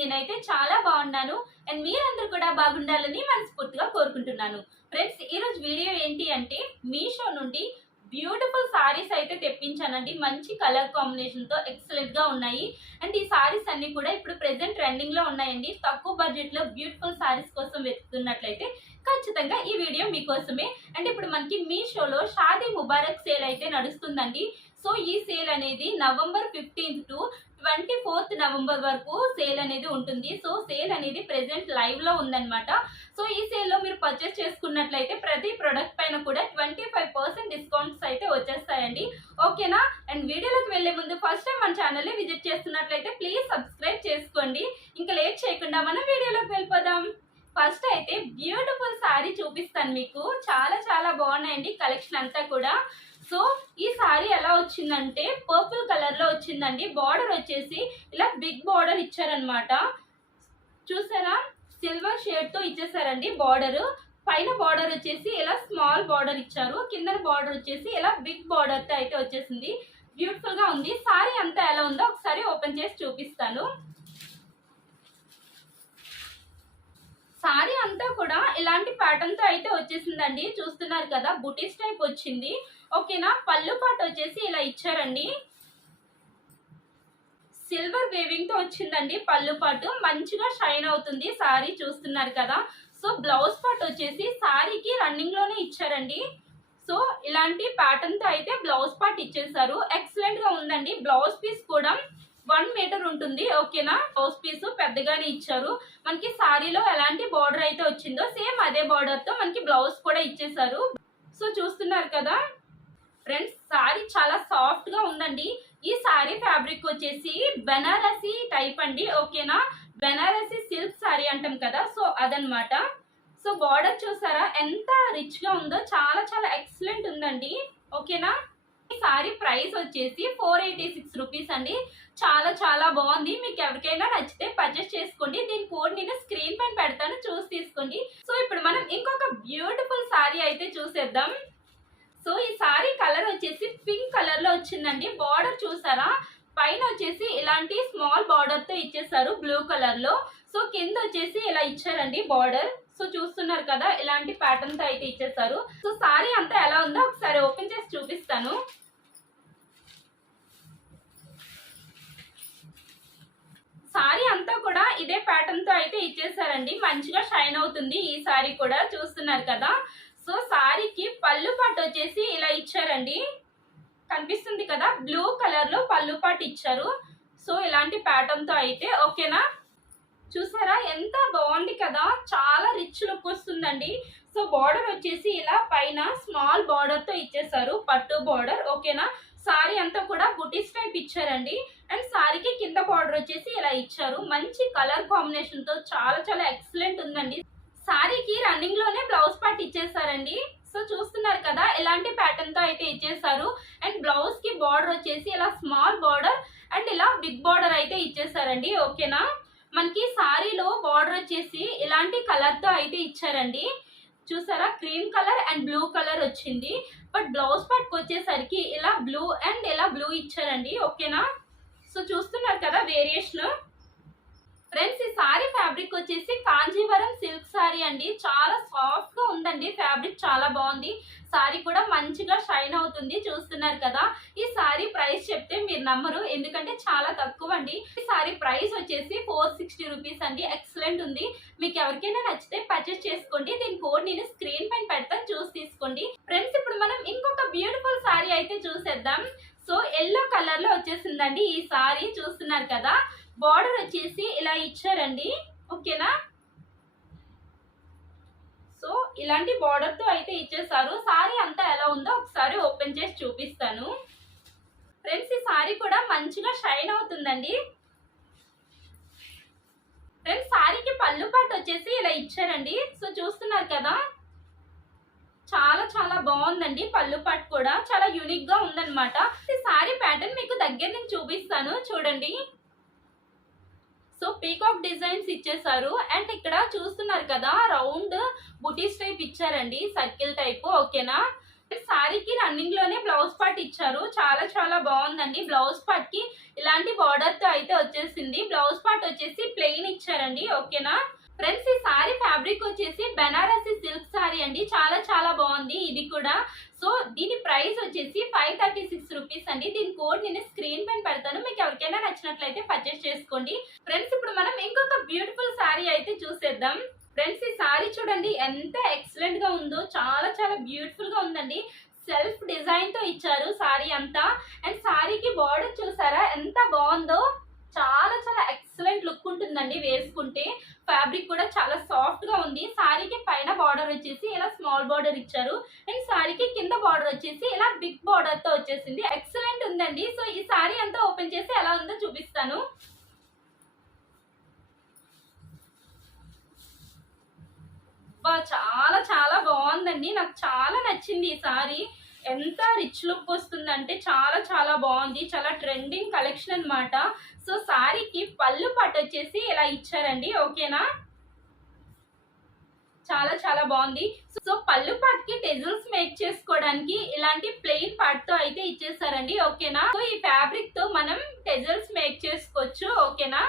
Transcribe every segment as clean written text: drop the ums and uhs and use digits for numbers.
నేనైతే చాలా బాగున్నాను. అండ్ మీరందరూ కూడా బాగుండాలని మనస్ఫూర్తిగా కోరుకుంటున్నాను. ఫ్రెండ్స్, ఈరోజు వీడియో ఏంటి అంటే మీషో నుండి బ్యూటిఫుల్ సారీస్ అయితే తెప్పించానండి. మంచి కలర్ కాంబినేషన్ తో ఎక్సలెంట్ గా ఉన్నాయి. అండ్ ఈ సారీస్ అన్ని కూడా ఇప్పుడు ప్రెసెంట్ ట్రెండింగ్ లో ఉన్నాయండి. తక్కువ బడ్జెట్ లో బ్యూటిఫుల్ సారీస్ కోసం వెతుకుతున్నట్లయితే ఖచ్చితంగా ఈ వీడియో మీకోసమే. అండ్ ఇప్పుడు మనకి మీషోలో షాదీ ముబారక్ సేల్ అయితే నడుస్తుందండి. సో ఈ సేల్ అనేది నవంబర్ 15 టు 24th నవంబర్ వరకు సేల్ అనేది ఉంటుంది. సో సేల్ అనేది ప్రెసెంట్ లైవ్ లో ఉందన్నమాట. సో ఈ సేల్ లో మీరు పర్చేస్ చేసుకున్నట్లయితే ప్రతి ప్రొడక్ట్ పైన కూడా 25% డిస్కౌంట్స్ అయితే వచ్చేస్తాయండి. ఓకేనా? అండ్ వీడియోలోకి వెళ్లే ముందు ఫస్ట్ టైం మన ఛానల్ ని విజిట్ చేస్తున్నట్లయితే ప్లీజ్ సబ్స్క్రైబ్ చేసుకోండి. ఇంకా లేట్ చేయకుండా మనం వీడియోలోకి వెళ్ళిపోదాం. ఫస్ట్ అయితే బ్యూటిఫుల్ సారీ చూపిస్తాను మీకు. చాలా చాలా బాగున్నాయండి కలెక్షన్ అంతా కూడా. సో ఈ సారీ ఎలా వచ్చిందంటే పర్పుల్ కలర్ లో వచ్చిందండి. బార్డర్ వచ్చేసి ఇలా బిగ్ బార్డర్ ఇచ్చారనమాట. చూసారా? సిల్వర్ షేడ్ తో ఇచ్చేసారండి బార్డర్. పైన బార్డర్ వచ్చేసి ఇలా స్మాల్ బార్డర్ ఇచ్చారు. కింద బార్డర్ వచ్చేసి ఇలా బిగ్ బార్డర్ తో అయితే వచ్చేసింది. బ్యూటిఫుల్ గా ఉంది. సారీ అంతా ఎలా ఉందో ఒకసారి ఓపెన్ చేసి చూపిస్తాను. సారీ అంతా కూడా ఇలాంటి ప్యాటర్న్ తో అయితే వచ్చేసిందండి. చూస్తున్నారు కదా, బుటీస్ టైప్ వచ్చింది. ఓకేనా? పళ్ళు పాటు వచ్చేసి ఇలా ఇచ్చారండి. సిల్వర్ వేవింగ్ తో వచ్చిందండి పళ్ళు పాటు. మంచిగా షైన్ అవుతుంది సారీ. చూస్తున్నారు కదా. సో బ్లౌజ్ పార్ట్ వచ్చేసి సారీకి రన్నింగ్ లోనే ఇచ్చారండి. సో ఇలాంటి ప్యాటర్న్ తో అయితే బ్లౌజ్ పార్ట్ ఇచ్చేసారు. ఎక్సలెంట్ గా ఉందండి. బ్లౌజ్ పీస్ కూడా 1 మీటర్ ఉంటుంది. ఓకేనా? బ్లౌజ్ పీస్ పెద్దగానే ఇచ్చారు. మనకి సారీలో ఎలాంటి బార్డర్ అయితే వచ్చిందో సేమ్ అదే బార్డర్ తో మనకి బ్లౌజ్ కూడా ఇచ్చేసారు. సో చూస్తున్నారు కదా ఫ్రెండ్స్, సారీ చాలా సాఫ్ట్ గా ఉందండి. ఈ సారీ ఫ్యాబ్రిక్ వచ్చేసి బెనారసీ టైప్ అండి. ఓకేనా? బెనారసీ సిల్క్ సారీ అంటాం కదా, సో అదనమాట. సో బార్డర్ చూసారా ఎంత రిచ్ గా ఉందో. చాలా చాలా ఎక్సలెంట్ ఉందండి. ఓకేనా? ఈ సారీ ప్రైస్ వచ్చేసి 486 రూపీస్ అండి. చాలా చాలా బాగుంది. మీకు ఎవరికైనా నచ్చితే పర్చేస్ చేసుకోండి. దీని కోడ్ నేను స్క్రీన్ పైన పెడతాను, చూసి తీసుకోండి. సో ఇప్పుడు మనం ఇంకొక బ్యూటిఫుల్ సారీ అయితే చూసేద్దాం. సో ఈ సారీ కలర్ వచ్చేసి పింక్ కలర్ లో వచ్చిందండి. బార్డర్ చూసారా? పైన వచ్చేసి ఇలాంటి స్మాల్ బార్డర్ తో ఇచ్చేసారు బ్లూ కలర్ లో. సో కింద వచ్చేసి ఇలా ఇచ్చారండి బార్డర్. సో చూస్తున్నారు కదా, ఇలాంటి ప్యాటర్న్ తో అయితే ఇచ్చేసారు. సో సారీ అంతా ఎలా ఉందో ఒకసారి ఓపెన్ చేసి చూపిస్తాను. సారీ అంతా కూడా ఇదే ప్యాటర్న్ తో అయితే ఇచ్చేసారండి. మంచిగా షైన్ అవుతుంది ఈ సారీ కూడా. చూస్తున్నారు కదా. సో సారీకి పళ్ళు పాటు వచ్చేసి ఇలా ఇచ్చారండి. కనిపిస్తుంది కదా, బ్లూ కలర్ లో పళ్ళు పాటు ఇచ్చారు. సో ఇలాంటి ప్యాటర్న్ తో అయితే. ఓకేనా? చూసారా ఎంత బాగుంది కదా, చాలా రిచ్ లుక్ వస్తుందండి. సో బార్డర్ వచ్చేసి ఇలా పైన స్మాల్ బార్డర్ తో ఇచ్చేసారు, పట్టు బార్డర్. ఓకేనా? సారీ అంతా కూడా బుటీస్ టైప్ ఇచ్చారండి. అండ్ సారీకి కింద బార్డర్ వచ్చేసి ఇలా ఇచ్చారు. మంచి కలర్ కాంబినేషన్ తో చాలా చాలా ఎక్సలెంట్ ఉందండి. సారీకి రన్నింగ్ లోనే బ్లౌజ్ పార్ట్ ఇచ్చేసారండి. సో చూస్తున్నారు కదా, ఇలాంటి ప్యాటర్న్ తో అయితే ఇచ్చేసారు. అండ్ బ్లౌజ్ కి బార్డర్ వచ్చేసి ఇలా స్మాల్ బార్డర్ అండ్ ఇలా బిగ్ బార్డర్ అయితే ఇచ్చేసారండి. ఓకేనా? మనకి సారీలో బార్డర్ వచ్చేసి ఇలాంటి కలర్ తో అయితే ఇచ్చారండి. చూసారా? Cream colour and blue colour వచ్చింది. బట్ బ్లౌజ్ పార్ట్ వచ్చేసరికి ఇలా బ్లూ అండ్ ఇలా బ్లూ ఇచ్చారండి. ఓకేనా? సో చూస్తున్నారు కదా వేరియేషన్. ఫ్రెండ్స్, ఈ సారీ ఫ్యాబ్రిక్ వచ్చేసి కాంజీవరం సిల్క్ సారీ అండి. చాలా సాఫ్ట్ గా ఉందండి. ఫ్యాబ్రిక్ చాలా బాగుంది. సారీ కూడా మంచిగా షైన్ అవుతుంది. చూస్తున్నారు కదా. ఈ సారీ ప్రైస్ చెప్తే మీరు నమ్మరు, ఎందుకంటే చాలా తక్కువ అండి. ఈ సారీ ప్రైస్ వచ్చేసి 460 రూపీస్ అండి. ఎక్సలెంట్ ఉంది. మీకు ఎవరికైనా నచ్చితే పర్చేస్ చేసుకోండి. దీని కోడ్ నేను స్క్రీన్ పైన పెడతాను, చూసి తీసుకోండి. ఫ్రెండ్స్, ఇప్పుడు మనం ఇంకొక బ్యూటిఫుల్ సారీ అయితే చూసేద్దాం. సో ఎల్లో కలర్ లో వచ్చేసిందండి ఈ సారీ. చూస్తున్నారు కదా, బార్డర్ వచ్చేసి ఇలా ఇచ్చారండి. ఓకేనా? సో ఇలాంటి బార్డర్ తో అయితే ఇచ్చేసారు. సారీ అంతా ఎలా ఉందో ఒకసారి ఓపెన్ చేసి చూపిస్తాను. ఫ్రెండ్స్, ఈ సారీ కూడా మంచిగా షైన్ అవుతుందండి. ఫ్రెండ్స్, సారీకి పళ్ళు పాటు వచ్చేసి ఇలా ఇచ్చారండి. సో చూస్తున్నారు కదా, చాలా చాలా బాగుందండి. పళ్ళు పాటు కూడా చాలా యూనిక్ గా ఉందన్నమాట. ఈ సారీ ప్యాటర్న్ మీకు దగ్గర నుంచి చూపిస్తాను, చూడండి. సో పీకాక్ డిజైన్స్ ఇచ్చేసారు. అండ్ ఇక్కడ చూస్తున్నారు కదా, రౌండ్ బుటీస్ టైప్ ఇచ్చారండి, సర్కిల్ టైప్. ఓకేనా? సారీకి రన్నింగ్ లోనే బ్లౌజ్ పార్ట్ ఇచ్చారు. చాలా చాలా బాగుందండి. బ్లౌజ్ పార్ట్ కి ఇలాంటి బార్డర్ తో అయితే వచ్చేసింది. బ్లౌజ్ పార్ట్ వచ్చేసి ప్లెయిన్ ఇచ్చారండి. ఓకేనా ఫ్రెండ్స్, ఈ సారీ ఫ్యాబ్రిక్ వచ్చేసి బెనారసి సిల్క్ సారీ అండి. చాలా చాలా బాగుంది ఇది కూడా. సో దీని ప్రైస్ వచ్చేసి 536 రూపీస్ అండి. దీని కోడ్ నేను స్క్రీన్ పైన పెడతాను, మీకు ఎవరికైనా నచ్చినట్లయితే పర్చేస్ చేసుకోండి. ఫ్రెండ్స్, ఇప్పుడు మనం ఇంకొక బ్యూటిఫుల్ సారీ అయితే చూసేద్దాం. ఫ్రెండ్స్, ఈ సారీ చూడండి ఎంత ఎక్సలెంట్ గా ఉందో. చాలా చాలా బ్యూటిఫుల్ గా ఉందండి. సెల్ఫ్ డిజైన్ తో ఇచ్చారు సారీ అంతా. అండ్ సారీకి బార్డర్ చూసారా ఎంత బాగుందో. చాలా చాలా ఎక్సలెంట్ లుక్ ఉంటుందండి వేసుకుంటే. ఫ్యాబ్రిక్ కూడా చాలా సాఫ్ట్ గా ఉంది. సారీకి పైన బార్డర్ వచ్చేసి ఇలా స్మాల్ బార్డర్ ఇచ్చారు. అండ్ సారీకి కింద బార్డర్ వచ్చేసి ఇలా బిగ్ బార్డర్ తో వచ్చేసింది. ఎక్సలెంట్ ఉందండి. సో ఈ సారీ అంతా ఓపెన్ చేసి ఎలా ఉందో చూపిస్తాను. చాలా చాలా బాగుందండి. నాకు చాలా నచ్చింది ఈ సారీ. ఎంత రిచ్ లుక్ వస్తుందంటే చాలా చాలా బాగుంది. చాలా ట్రెండింగ్ కలెక్షన్ అన్నమాట. సో సారీకి పళ్ళు పట్టు వచ్చేసి ఇలా ఇచ్చారండి. ఓకేనా, చాలా చాలా బాగుంది. సో పళ్ళు పార్ట్ కి టెజల్స్ మేక్ చేసుకోవడానికి ఇలాంటి ప్లెయిన్ పార్ట్ తో అయితే ఇచ్చేసారండి. ఓకేనా, సో ఈ ఫ్యాబ్రిక్ తో మనం టెజల్స్ మేక్ చేసుకోవచ్చు. ఓకేనా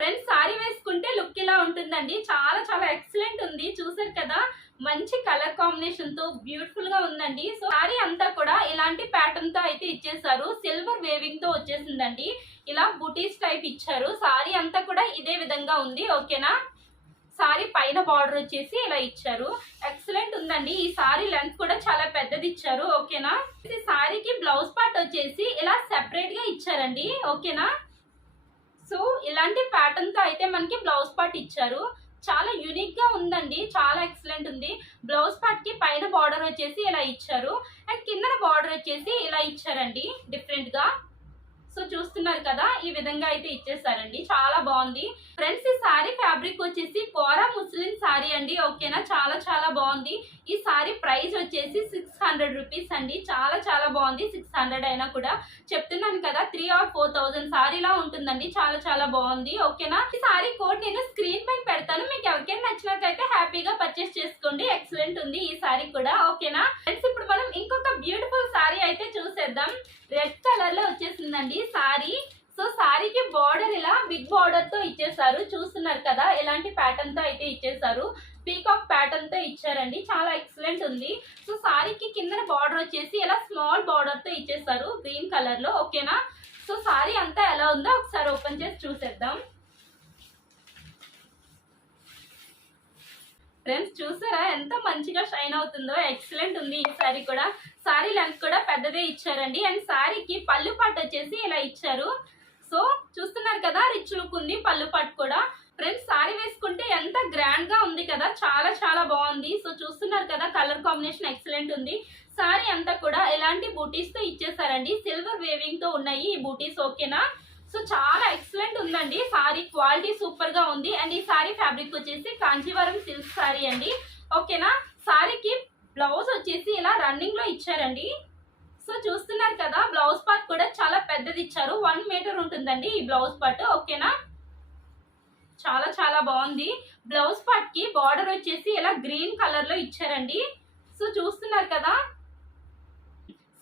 ఫ్రెండ్స్, సారీ వేసుకుంటే లుక్ ఇలా ఉంటుందండి. చాలా చాలా ఎక్సలెంట్ ఉంది. చూసారు కదా, మంచి కలర్ కాంబినేషన్ తో బ్యూటిఫుల్ గా ఉందండి. సో సారీ అంతా కూడా ఇలాంటి ప్యాటర్న్ తో అయితే ఇచ్చేసారు. సిల్వర్ వేవింగ్ తో వచ్చేసిందండి. ఇలా బుటీస్ టైప్ ఇచ్చారు. సారీ అంతా కూడా ఇదే విధంగా ఉంది. ఓకేనా, సారీ పైన బార్డర్ వచ్చేసి ఇలా ఇచ్చారు. ఎక్సలెంట్ ఉందండి. ఈ సారీ లెంత్ కూడా చాలా పెద్దది ఇచ్చారు. ఓకేనా, ఈ సారీకి బ్లౌజ్ పార్ట్ వచ్చేసి ఇలా సెపరేట్ గా ఇచ్చారండి. ఓకేనా, సో ఇలాంటి ప్యాటర్న్ తో అయితే మనకి బ్లౌజ్ పార్ట్ ఇచ్చారు. చాలా యూనిక్ గా ఉందండి. చాలా ఎక్సలెంట్ ఉంది. బ్లౌజ్ పార్ట్ కి పైన బార్డర్ వచ్చేసి ఇలా ఇచ్చారు. అండ్ కింద బార్డర్ వచ్చేసి ఇలా ఇచ్చారండి డిఫరెంట్ గా. సో చూస్తున్నారు కదా, ఈ విధంగా అయితే ఇచ్చేసారండి. చాలా బాగుంది. ఫ్రెండ్స్, ఈ సారీ ఫ్యాబ్రిక్ వచ్చేసి కోరా ముస్లిం సారీ అండి. ఓకేనా, చాలా చాలా బాగుంది. ఈ సారీ ప్రైస్ వచ్చేసి 600 రూపీస్ అండి. చాలా చాలా బాగుంది. 600 అయినా కూడా చెప్తున్నాను కదా, 3 or 4,000 సారీలా ఉంటుందండి. చాలా చాలా బాగుంది. ఓకేనా, ఈ సారీ కోడ్ నేను స్క్రీన్ పైన పెడతాను, మీకు ఎవరికైనా నచ్చినట్లయితే హ్యాపీగా పర్చేస్ చేసుకోండి. ఎక్సలెంట్ ఉంది ఈ సారీ కూడా. ఓకేనా ఫ్రెండ్స్, ఇప్పుడు మనం ఇంకొక బ్యూటిఫుల్ సారీ అయితే చూసేద్దాం. రెడ్ కలర్ లో వచ్చేసిందండి సారీ. సో సారీకి బార్డర్ ఇలా బిగ్ బార్డర్ తో ఇచ్చేసారు. చూస్తున్నారు కదా, ఎలాంటి ప్యాటర్న్ తో అయితే ఇచ్చేసారు. పీకాక్ ప్యాటర్న్ తో ఇచ్చారండి. చాలా ఎక్సలెంట్ ఉంది. సో సారీకి కింద బార్డర్ వచ్చేసి ఇలా స్మాల్ బార్డర్ తో ఇచ్చేసారు గ్రీన్ కలర్ లో. ఓకేనా, సో సారీ అంతా ఎలా ఉందో ఒకసారి ఓపెన్ చేసి చూసేద్దాం. ఫ్రెండ్స్, చూసారా ఎంత మంచిగా షైన్ అవుతుందో. ఎక్సలెంట్ ఉంది ఈ సారీ కూడా. సారీ లెంత్ కూడా పెద్దదే ఇచ్చారండి. అండ్ సారీకి పళ్ళు పాటు వచ్చేసి ఇలా ఇచ్చారు. సో చూస్తున్నారు కదా, రిచ్ లుక్ ఉంది పళ్ళు పాటు కూడా. ఫ్రెండ్స్, సారీ వేసుకుంటే ఎంత గ్రాండ్ గా ఉంది కదా, చాలా చాలా బాగుంది. సో చూస్తున్నారు కదా, కలర్ కాంబినేషన్ ఎక్సలెంట్ ఉంది. సారీ అంతా కూడా ఎలాంటి బూటీస్ తో ఇచ్చేసారండి. సిల్వర్ వేవింగ్ తో ఉన్నాయి ఈ బూటీస్. ఓకేనా, సో చాలా ఎక్సలెంట్ ఉందండి. సారీ క్వాలిటీ సూపర్ గా ఉంది. అండ్ ఈ సారీ ఫ్యాబ్రిక్ వచ్చేసి కాంచీవరం సిల్క్ సారీ అండి. ఓకేనా, సారీకి బ్లౌజ్ వచ్చేసి ఇలా రన్నింగ్ లో ఇచ్చారండి. సో చూస్తున్నారు కదా, బ్లౌజ్ పార్ట్ కూడా చాలా పెద్దది ఇచ్చారు. 1 మీటర్ ఉంటుందండి ఈ బ్లౌజ్ పార్ట్. ఓకేనా, చాలా చాలా బాగుంది. బ్లౌజ్ పార్ట్ కి బార్డర్ వచ్చేసి ఇలా గ్రీన్ కలర్ లో ఇచ్చారండి. సో చూస్తున్నారు కదా,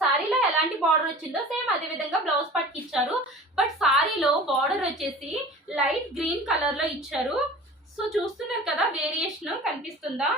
సారీలో ఎలాంటి బార్డర్ వచ్చిందో సేమ్ అదే విధంగా బ్లౌజ్ పార్ట్ కి ఇచ్చారు. బట్ సారీలో బార్డర్ వచ్చేసి లైట్ గ్రీన్ కలర్ లో ఇచ్చారు. సో చూస్తున్నారు కదా, వేరియేషన్ కనిపిస్తుందా.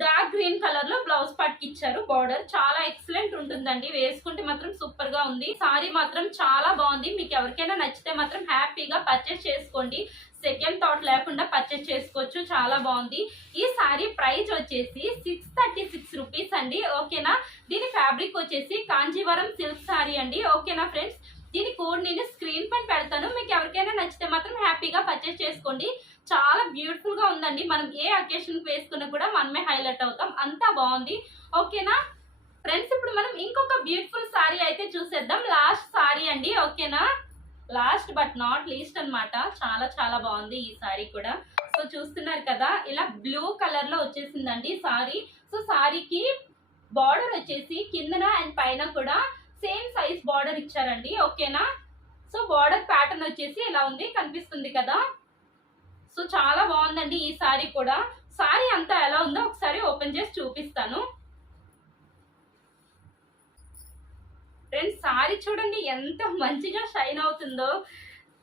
డార్క్ గ్రీన్ కలర్ లో బ్లౌజ్ పార్ట్ కి ఇచ్చారు బార్డర్. చాలా ఎక్సలెంట్ ఉంటుందండి. వేసుకుంటే మాత్రం సూపర్ గా ఉంది. సారీ మాత్రం చాలా బాగుంది. మీకు ఎవరికైనా నచ్చితే మాత్రం హ్యాపీగా పర్చేస్ చేసుకోండి. సెకండ్ థాట్ లేకుండా పర్చేస్ చేసుకోవచ్చు. చాలా బాగుంది. ఈ సారీ ప్రైస్ వచ్చేసి 636 రూపీస్ అండి. ఓకేనా, దీని ఫ్యాబ్రిక్ వచ్చేసి కాంజీవరం సిల్క్ సారీ అండి. ఓకేనా ఫ్రెండ్స్, దీని కోడ్ నేను స్క్రీన్ పైన పెడతాను, మీకు ఎవరికైనా నచ్చితే మాత్రం హ్యాపీగా పర్చేస్ చేసుకోండి. చాలా బ్యూటిఫుల్ గా ఉందండి. మనం ఏ అకేషన్ వేసుకున్నా కూడా మనమే హైలైట్ అవుతాం. అంతా బాగుంది. ఓకేనా ఫ్రెండ్స్, ఇప్పుడు మనం ఇంకొక బ్యూటిఫుల్ సారీ అయితే చూసేద్దాం. లాస్ట్ సారీ అండి. ఓకేనా, లాస్ట్ బట్ నాట్ లీస్ట్ అన్నమాట. చాలా చాలా బాగుంది ఈ సారీ కూడా. సో చూస్తున్నారు కదా, ఇలా బ్లూ కలర్ లో వచ్చేసిందండి సారీ. సో సారీకి బార్డర్ వచ్చేసి కిందన అండ్ పైన కూడా సేమ్ సైజ్ బార్డర్ ఇచ్చారండి. ఓకేనా, సో బార్డర్ ప్యాటర్న్ వచ్చేసి ఇలా ఉంది, కనిపిస్తుంది కదా. సో చాలా బాగుందండి ఈ సారీ కూడా. సారీ అంతా ఎలా ఉందో ఒకసారి ఓపెన్ చేసి చూపిస్తాను. ఫ్రెండ్స్ సారీ చూడండి ఎంత మంచిగా షైన్ అవుతుందో.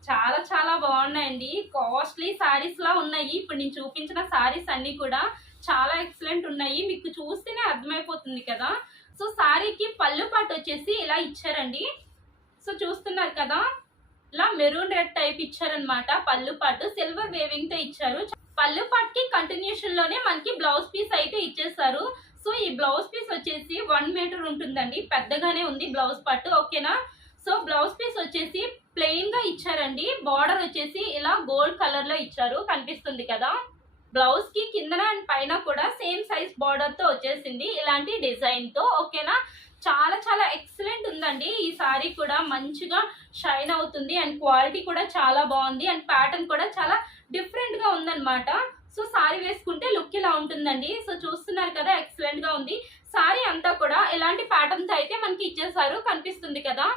చాలా చాలా బాగున్నాయండి. కాస్ట్లీ సారీస్ లా ఉన్నాయి. ఇప్పుడు నేను చూపించిన సారీస్ అన్ని కూడా చాలా ఎక్సలెంట్ ఉన్నాయి. మీకు చూస్తేనే అర్థమైపోతుంది కదా. సో సారీకి పళ్ళు పాటు వచ్చేసి ఇలా ఇచ్చారండి. సో చూస్తున్నారు కదా, ఇలా మెరూన్ రెడ్ టైప్ ఇచ్చారనమాట. పళ్ళు పాటు సిల్వర్ వేవింగ్ తో ఇచ్చారు. పళ్ళు పాటుకి కంటిన్యూషన్ లోనే మనకి బ్లౌజ్ పీస్ అయితే ఇచ్చేసారు. సో ఈ బ్లౌజ్ పీస్ వచ్చేసి 1 మీటర్ ఉంటుందండి. పెద్దగానే ఉంది బ్లౌజ్ పార్ట్. ఓకేనా. సో బ్లౌజ్ పీస్ వచ్చేసి ప్లెయిన్ గా ఇచ్చారండి. బార్డర్ వచ్చేసి ఇలా గోల్డ్ కలర్ లో ఇచ్చారు, కనిపిస్తుంది కదా. బ్లౌజ్ కి కిందన అండ్ పైన కూడా సేమ్ సైజ్ బార్డర్ తో వచ్చేసింది ఇలాంటి డిజైన్ తో. ఓకేనా. చాలా చాలా ఎక్సలెంట్ ఉందండి. ఈ సారీ కూడా మంచిగా షైన్ అవుతుంది అండ్ క్వాలిటీ కూడా చాలా బాగుంది అండ్ ప్యాటర్న్ కూడా చాలా డిఫరెంట్ గా ఉందన్నమాట. సో సారీ వేసుకుంటే లుక్ ఇలా ఉంటుందండి. సో చూస్తున్నారు కదా, ఎక్సలెంట్ గా ఉంది. సారీ అంతా కూడా ఇలాంటి ప్యాటర్న్ తో అయితే మనకి ఇచ్చేసారు, కనిపిస్తుంది కదా.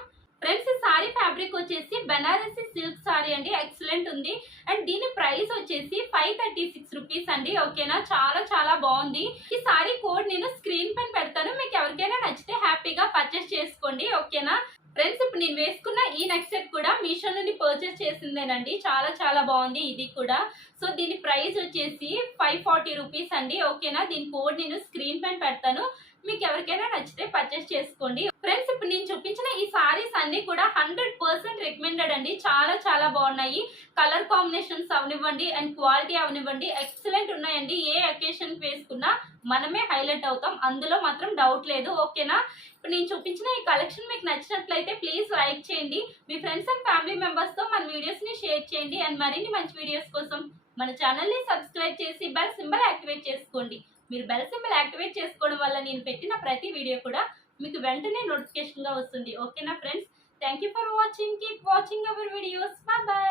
ఫ్రెండ్స్ ఈ సారీ ఫ్యాబ్రిక్ వచ్చేసి బెనారసి సిల్క్ సారీ అండి. ఎక్సలెంట్ ఉంది అండ్ దీని ప్రైస్ వచ్చేసి 536 రూపీస్ అండి. ఓకేనా. చాలా చాలా బాగుంది. ఈ సారీ కోడ్ నేను స్క్రీన్ పైన పెడతాను. మీకు ఎవరికైనా నచ్చితే హ్యాపీగా పర్చేస్ చేసుకోండి. ఓకేనా. ఫ్రెండ్స్ ఇప్పుడు నేను వేసుకున్న ఈ నెక్ సెట్ కూడా మీషో నుండి పర్చేస్ చేసిందేనండి. చాలా చాలా బాగుంది ఇది కూడా. సో దీని ప్రైస్ వచ్చేసి 540 రూపీస్ అండి. ఓకేనా. దీని కోడ్ నేను స్క్రీన్ పైన పెడతాను. మీకు ఎవరికైనా నచ్చితే పర్చేస్ చేసుకోండి. ఫ్రెండ్స్ ఇప్పుడు నేను చూపించిన ఈ సారీస్ అన్ని కూడా 100% రికమెండెడ్ అండి. చాలా చాలా బాగున్నాయి. కలర్ కాంబినేషన్స్ అవనివ్వండి అండ్ క్వాలిటీ అవనివ్వండి ఎక్సలెంట్ ఉన్నాయండి. ఏ అకేషన్ వేసుకున్నా మనమే హైలైట్ అవుతాం, అందులో మాత్రం డౌట్ లేదు. ఓకేనా. ఇప్పుడు నేను చూపించిన ఈ కలెక్షన్ మీకు నచ్చినట్లయితే ప్లీజ్ లైక్ చేయండి. మీ ఫ్రెండ్స్ అండ్ ఫ్యామిలీ మెంబర్స్ తో మన వీడియోస్ ని షేర్ చేయండి అండ్ మరిన్ని మంచి వీడియోస్ కోసం మన ఛానల్ ని సబ్స్క్రైబ్ చేసి బెల్ సింబల్ యాక్టివేట్ చేసుకోండి. మీరు బెల్ సింబల్ యాక్టివేట్ చేసుకోవడం వల్ల నేను పెట్టిన ప్రతి వీడియో కూడా మీకు వెంటనే నోటిఫికేషన్ గా వస్తుంది. ఓకేనా friends. Thank you for watching. Keep watching our videos. Bye bye.